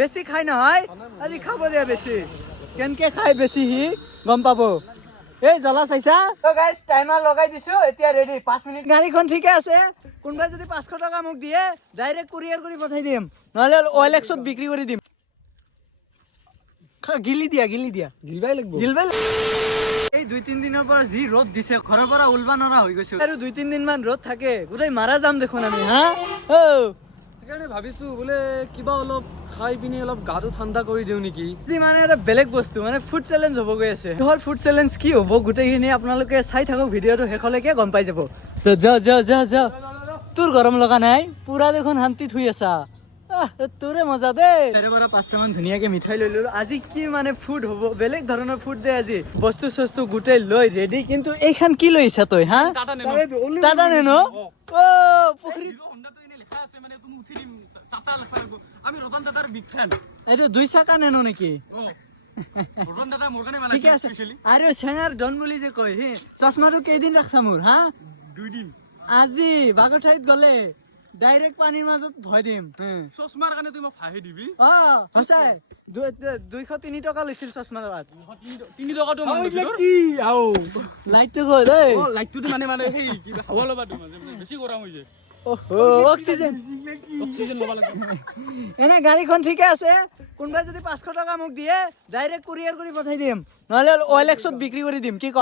বেছি খাই নহয় আজি খাব দিয়া বেছি কেনকে খাই বেছি হি গম পাব এই জ্বলা চাইছা তো গাইস টাইমাৰ লগাই দিছো এতিয়া ৰেডি 5 মিনিট গাড়ীখন ঠিকে আছে কোনবা যদি 500 টকা মোক দিয়ে ডাইৰেক্ট কুৰিয়াৰ কৰি পঠাই দিম নহলে OLX-ত বিক্ৰী কৰি দিম গিলি দিয়া গিলবাই লাগব এই 2-3 দিনৰ পৰা যি ৰ'দ দিছে ঘৰৰ পৰা উলবা নৰা হৈ গৈছে আৰু 2-3 দিন মান ৰ'দ থাকে গোটেই মাৰা যাম দেখোন আমি হা ও সেইকাৰণে ভাবিছো বোলে কিবা অলপ খাই পিনি অলপ গাটো ঠাণ্ডা কৰি দিও নেকি যি মানে এটা বেলেগ বস্তু মানে ফুড চ্যালেঞ্জ হ'ব গৈ আছে হল ফুড চ্যালেঞ্জ কি হ'ব গোটেইখিনি আপোনালোকে চাই থাকক ভিডিঅ'টো শেষলৈকে গম পাই যাব তো যা তোৰ গৰম লগা নাই পুৰা দেখোন শান্তিত শুই আছা তোৰে মজা দে তাৰে পৰা 5টা মান ধুনীয়াকে মিঠাই লৈ ললো আজি কি মানে ফুড হ'ব বেলেগ ধৰণৰ ফুড দে আজি বস্তু সস্তু গোটেই লৈ ৰেডি কিন্তু এইখান কি লৈছা তই হা টাটা নেনো ও পুখুৰী আমি ৰতন দাদাৰ বিগ ফ্যান এইটো 2 চাকা নেনো নেকি ৰতন দাদা মোৰ কাৰণে ঠিক আছে আৰু চেঙাৰ ডন বুলি যে কয় হে চশমাটো কেইদিন ৰাখছা মোৰ হা 2 দিন আজি বাগঠাইত গলে ডাইৰেক্ট পানীৰ মাজত ভয় দিম চশমাৰ কাৰণে তুমি ফাহি দিবি সঁচাই 203 টকা লৈছিল চশমাৰ বাদ 3 টকাটো মান লৈছিল কি আও লাইটটো গ'ল দেই লাইটটো মানে সেই কিবা হাৱা লবা তো বেছি গৰম হৈ যায় অক্সিজেন ল'ব লাগিব এনে গাড়ীখন ঠিকে আছে কোনবা যদি 500 টকা মোক দিয়ে ডাইৰেক্ট কুৰিয়াৰ কৰি পঠাই দিম নহলে OLX-ত বিক্ৰী কৰি দিম কি ক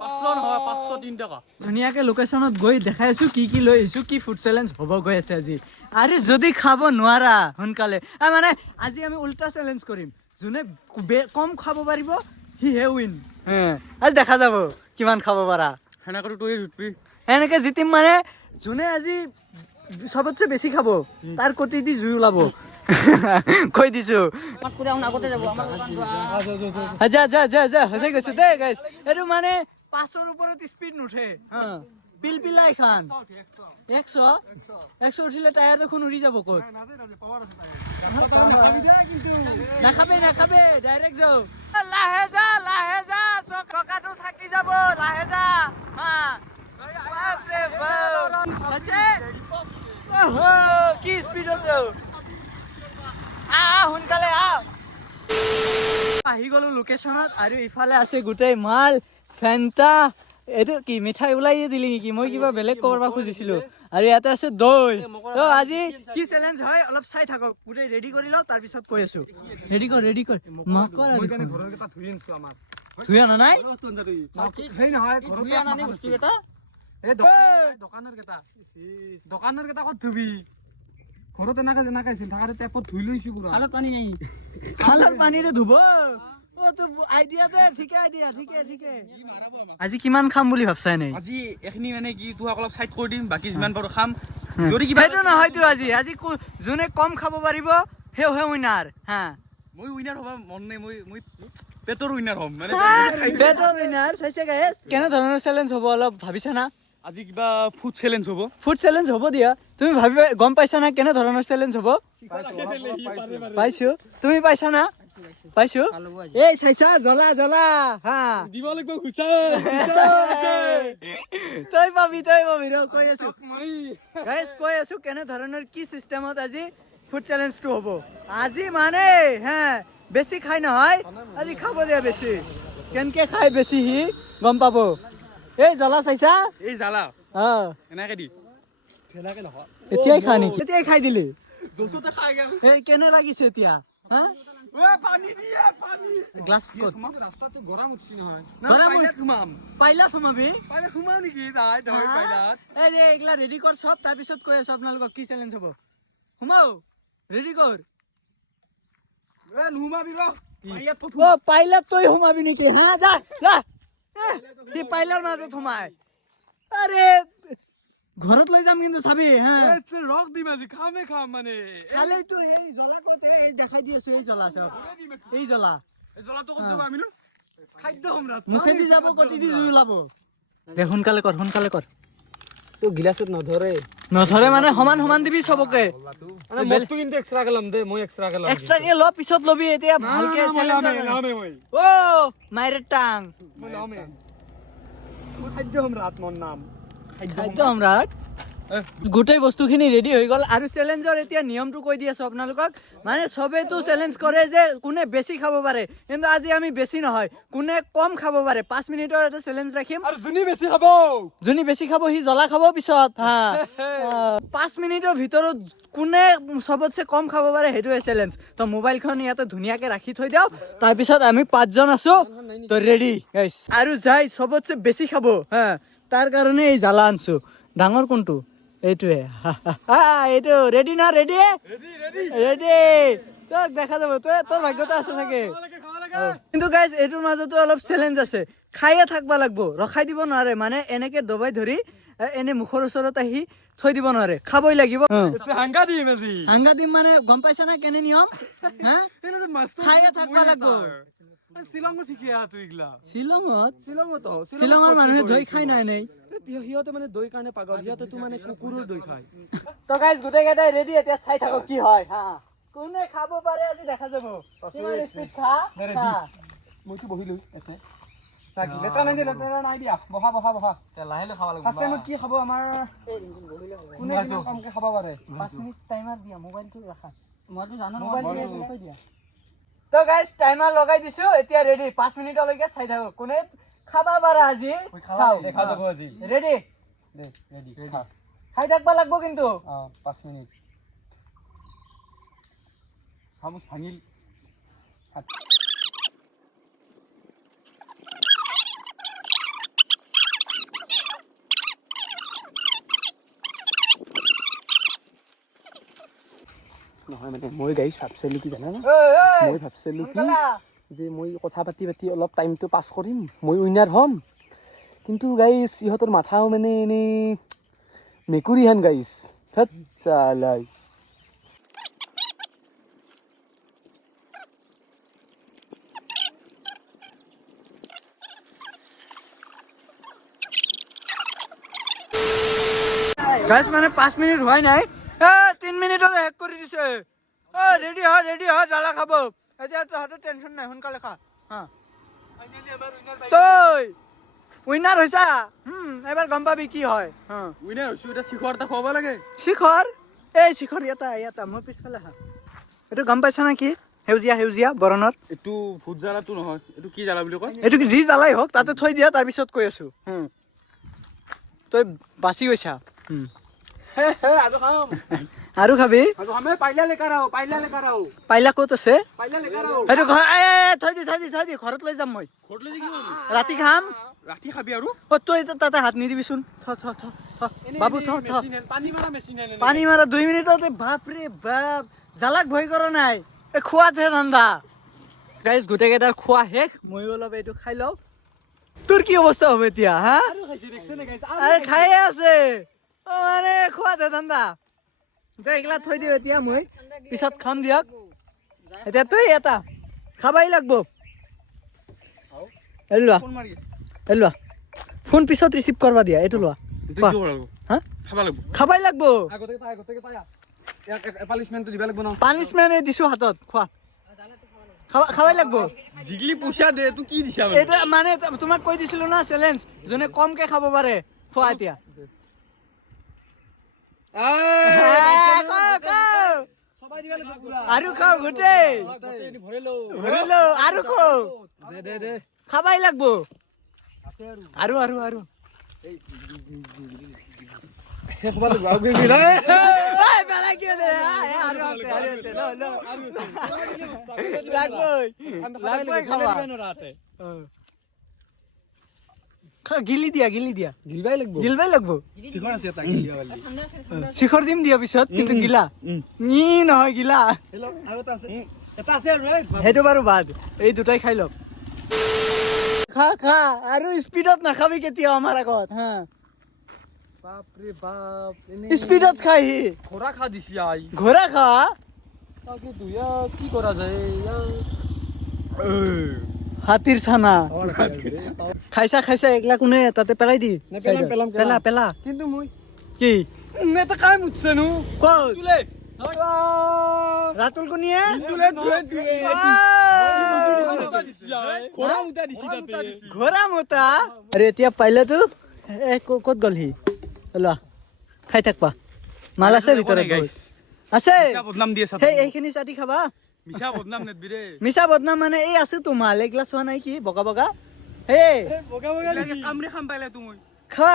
500 নহয় 503 টকা ধুনীয়াকে লোকেশনত গৈ দেখাইছো কি লৈ আহিছো কি ফুড চ্যালেঞ্জ হ'ব গৈ আছে আজি আৰু যদি খাব নোৱাৰা সোনকালে মানে আজি আমি উল্টা চ্যালেঞ্জ কৰিম যোনে কম খাব পাৰিব হি হে উইন আজি দেখা যাব কিমান খাব পাৰা হেনাকটো তই জিতবি এনেকে জিতিম মানে যোনে আজি সবতছে বেছি খাব তাৰ কোটি দি জুই ওলাব কৈ দিছো যা হৈ গৈছে দে গাইস এটো মানে 500 ওপৰত স্পিড নুঠে পিলপিলাই খান 100 উঠিলে টায়াৰ দেখোন উৰি যাব ক'ত নাখাবে ডাইৰেক্ট যাও লাহে যা চকাটো থাকি যাব লাহে যা কি স্পিডত যাও সোনকালে আহি গলো লোকেশনত আৰু ইফালে আছে গোটেই মাল ফেন্টা এইটো কি মিঠাই ওলাই দিলি নেকি মই কিবা বেলেগ কৰবা খুজিছিলো আৰু ইয়াতে আছে দৈ তো আজি কি চ্যালেঞ্জ হয় অলপ চাই থাকক গোটেই ৰেডি কৰি লও তাৰ পিছত কৈ আছো ৰেডি কৰ মাক কৰ মই কাৰণে ঘৰৰ কেটা ধুই আনছো আমাৰ ধুই আনা নাই সেই নহয় ঘৰৰ ধুই আনা নি বস্তু কেটা এই দোকানৰ কেটা কত ধুবি ঘৰত এনেকা যেনেকা আছিল থাকাতে টেপত ধুই লৈছো পুৰা খালৰ পানীৰে ধুব তো আইডিয়া দে ঠিকে আজি কিমান খাম বুলি ভাবছা নাই আজি এখনি মানে কি তুহাক অলপ সাইড কৰি দিম বাকি যিমান পাৰো খাম যদি কিবা সেইটো নহয় তো আজি যোনে কম খাব পাৰিব হে উইনাৰ হা মই উইনাৰ হ'ব মন নাই মই পেটৰ উইনাৰ হ'ম মানে পেটৰ উইনাৰ চাইছে গাইস কেনে ধৰণৰ চ্যালেঞ্জ হ'ব অলপ ভাবিছা না আজি কিবা ফুড চ্যালেঞ্জ হ'ব দিয়া তুমি ভাবিবা গম পাইছা না কেনে ধৰণৰ চ্যালেঞ্জ হ'ব পাইছো তুমি পাইছা না পাইছো এই চাইছা জ্বলা হা দিব লাগিব খুচা তই পাবি ৰ কৈ আছো কেনে ধৰণৰ কি সিস্টেমত আজি ফুড চ্যালেঞ্জটো হ'ব আজি মানে বেছি খাই নহয় আজি খাব দিয়া বেছি কেনকে খাই বেছি হি গম পাব এই জ্বলা চাইছা এই জ্বালা এনেকে দি ফেলাকে নহয় এতিয়াই খা নেকি এতিয়াই খাই দিলি জোচতে খাই গেল এই কেনে লাগিছে এতিয়া পানী গ্লাস ক'ত ৰাস্তাটো গৰম উঠছি নহয় পাইলা সোমাবি সোমাও নেকি তাই ধৰ পাইলাত এই এইগলা ৰেডি কৰ সব তাৰ পিছত কৈ আছো আপোনালোকক কি চ্যালেঞ্জ হ'ব সোমাও ৰেডি কৰ নুমাবি ৰ পাইলাত তই সোমাবি নেকি যা কি পাইলাৰ মাজত সোমাই আৰে ঘৰত লৈ যাম কিন্তু চাবি ৰস দিম আজি খাম মানে খালে তো এই জ্বলা কত এই দেখাই দি আছো এই জ্বলা সব এই জ্বলাটো ক'ত যাব আমিনো খাদ্য সম্ৰাট মুখে দি যাব কটি দি জুই ওলাব দে সোনকালে কৰ তো গিলাসত নধৰে মানে সমান দিবি সবকে মানে মতটো কিন্তু এক্সট্ৰা গেলাম দে মই এক্সট্ৰা গেলাম এক্সট্ৰা এ ল পিছত লবি এতিয়া ভালকে চ্যালেঞ্জ ও মাইৰে টাং মই খাদ্য সম্ৰাট মোৰ নাম খাদ্য সম্ৰাট গোটেই বস্তুখিনি ৰেডি হৈ গ'ল আৰু চেলেঞ্জৰ এতিয়া নিয়মটো কৈ দি আছো আপোনালোকক মানে চবেতো চেলেঞ্জ কৰে যে কোনে বেছি খাব পাৰে কিন্তু আজি আমি বেছি নহয় কোনে কম খাব পাৰে 5 মিনিটৰ এটা চেলেঞ্জ ৰাখিম আৰু যোনে বেছি খাব সি জ্বলা খাব পিছত হা 5 মিনিটৰ ভিতৰত কোনে সবতছে কম খাব পাৰে সেইটোৱে চেলেঞ্জ তো মোবাইলখন ইয়াতে ধুনীয়াকে ৰাখি থৈ দিওঁ তাৰপিছত আমি 5 জন আছো তো ৰেডি গাইস আৰু যাই সবতছে বেছি খাব হা তাৰ কাৰণে এই জ্বালা আনছো ডাঙৰ কোনটো এইটোৱে এইটো ৰেডি না ৰেডি তোক দেখা যাব তোৰ ভাগ্যতা আছে চাগে কিন্তু গাইজ এইটোৰ মাজতো অলপ চেলেঞ্জ আছে খাইয়ে থাকবা লাগবো ৰখাই দিব নোৱাৰে মানে এনেকে দবাই ধৰি এনে মুখৰ ওচৰত আহি থৈ দিব নোৱাৰে খাবই লাগিব হাংগা দিম মানে গম পাইছা না কেনে নিয়ম হা খাইয়ে থাকবা লাগবো শ্বিলঙৰ মানুহে দৈ খাই নাই নাই সিহঁতে মানে দৈ কাৰণে পাগল সিহঁতেতো মানে কুকুৰৰ দৈ খায় তো গাইজ গোটেই কেইটাই ৰেডি এতিয়া চাই থাকো কি হয় হা কোনে খাব পাৰে আজি দেখা যাব কিমান স্পিড খা মইতো বহিলো এতে লেতেৰা নাই দিয়া বহা লাহে খাব লাগিব ফাৰ্ষ্ট টাইমত কি খাব আমাৰ কোনে কিমান কমকে খাব পাৰে 5 মিনিট টাইমাৰ দিয়া মোবাইলটো ৰাখা মইতো জানো মোবাইলটো থৈ দিয়া তো গাইজ টাইমাৰ লগাই দিছো এতিয়া ৰেডি 5 মিনিটলৈকে চাই থাকো কোনে খাবা পাৰে আজি চাও দেখা যাব আজি ৰেডি ৰেডি খাই থাকবা লাগবো কিন্তু 5 মিনিট চামুচ ভাঙিল নহয় মানে মই গাইছ ভাবছিলো কি জানা না মই ভাবছিলো কি যে মই কথা পাতি অলপ টাইমটো পাছ কৰিম মই উইনাৰ হ'ম কিন্তু গাইছ ইহঁতৰ মাথাও মানে এনেই মেকুৰী হেন গাইছ ধত চালাই গাইজ মানে 5 মিনিট হোৱাই নাই 3 মিনিটত হেক কৰি দিছে ৰেডি হ জ্বালা খাব এতিয়া তহঁতৰ টেনশ্যন নাই সোনকালে খা হা তই উইনাৰ হৈছা এবাৰ গম পাবি কি হয় উইনাৰ হৈছো এটা শিখৰ এটা খুৱাব লাগে শিখৰ এই শিখৰ ইয়াতা মই পিছফালে হা এইটো গম পাইছা না কি সেউজীয়া বৰণৰ এইটো ভূত জ্বালাটো নহয় এইটো কি জ্বালা বুলি কয় এইটো যি জ্বালাই হওক তাতে থৈ দিয়া তাৰপিছত কৈ আছো তই বাচি গৈছা আৰু খাবি পাইলা ক'ত আছে সেইটো থৈ দি ঘৰত লৈ যাম মই ৰাতি খাম ৰাতি খাবি আৰু তই তাতে হাত নিদিবিচোন বাবু পানী মাৰা 2 মিনিটতে বাপৰে বাপ জ্বালাক ভয় কৰা নাই এই খোৱাতহে ধান্দা গাইজ গোটেই কেইটাৰ খোৱা শেষ ময়ো অলপ এইটো খাই লওঁ তোৰ কি অৱস্থা হ'ব এতিয়া হা খাইয়ে আছে মানে খোৱাতহে ধান্দা এইগিলা থৈ দিওঁ এতিয়া মই পিছত খাম দিয়ক এতিয়া তই এটা খাবাই লাগব লোৱা ফোন পিছত ৰিচিভ কৰবা দিয়া এইটো লোৱা খাবাই লাগব পানিচমেণ্ট দিছো হাতত খোৱা খাবাই লাগব এইটো মানে তোমাক কৈ দিছিলো না চেলেঞ্জ যোনে কমকে খাব পাৰে খোৱা এতিয়া আৰু খাও গোটেই ভৰিলো আৰু খাও খাবাই লাগব আৰু গিলি দিয়া গিলবাই লাগব শিখৰ দিম দিয়া পিছত কিন্তু গিলা নহয় গিলা সেইটো বাৰু বাদ এই দুটাই খাই লওক খা আৰু স্পীডত নাখাবি কেতিয়াও আমাৰ আগত হা বাপৰে বাপ স্পীডত খাই ঘোঁৰা খা দিছি ঘোঁৰা খা তাকে কি কৰা যায় হাতীৰ চানা খাইছা একলা কোনে তাতে পেলাই দি পেলা কিন্তু মই কি এটা কাই মুছছে নো ক'ত তুলে ৰাতুল কোনিয়ে ঘোঁৰা মুতা আৰে এতিয়া পাইলেতো ক'ত গ'ল সি লোৱা খাই থাকবা মাল আছে ভিতৰত বহুত। আছে বদনাম দি আছা সেই এইখিনি চাটি খাবা মিছা বদনাম নেদবি ৰে মিছা বদনাম মানে এই আছে তো মাল এইগিলা চোৱা নাই কি বগা বগা এই কামৰে খাম পাইলে তুমি খা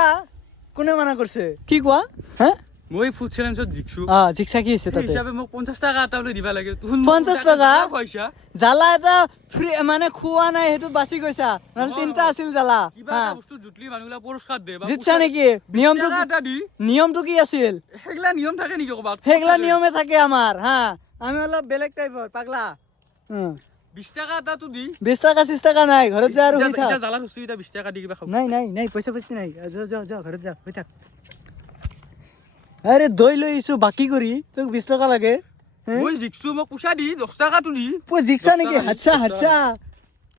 কোনে মানা কৰিছে কি কোৱা হা মই ফুড চেলেঞ্জত জিকছো জিকছা কি আছে তাতে হিচাপে মোক 50 টকা এটা লৈ দিবা লাগে 50 টকা? পইচা জ্বালা এটা ফ্ৰী মানে খোৱা নাই সেইটো বাচি গৈছা নহ'লে তিনিটা আছিল জ্বালা কিবা এটা বস্তু জুটলি মানুহলা পুৰস্কাৰ দে বা জিতছা নেকি নিয়মটো এটা দি নিয়মটো কি আছিল হেগলা নিয়ম থাকে নেকি কবাত সেইগিলা নিয়মে থাকে আমাৰ হা আমি অলপ বেলেগ টাইপৰ পাগলা 20 টকা এটা তো দি 20 টকা 30 টকা নাই ঘৰত যা আৰু শুই থাক এটা জ্বালা হচ্ছে এটা 20 টাকা দি কিবা খাব নাই নাই নাই পইচা নাই যা ঘৰত যা শুই থাক আৰে দৈ লৈ আহিছো বাকি কৰি তোক 20 টকা লাগে মই জিকছো মোক পইচা দি 10 টাকা তো দি জিকছা 10 নেকি টকা দি, হাচ্ছা 10 হাচ্ছা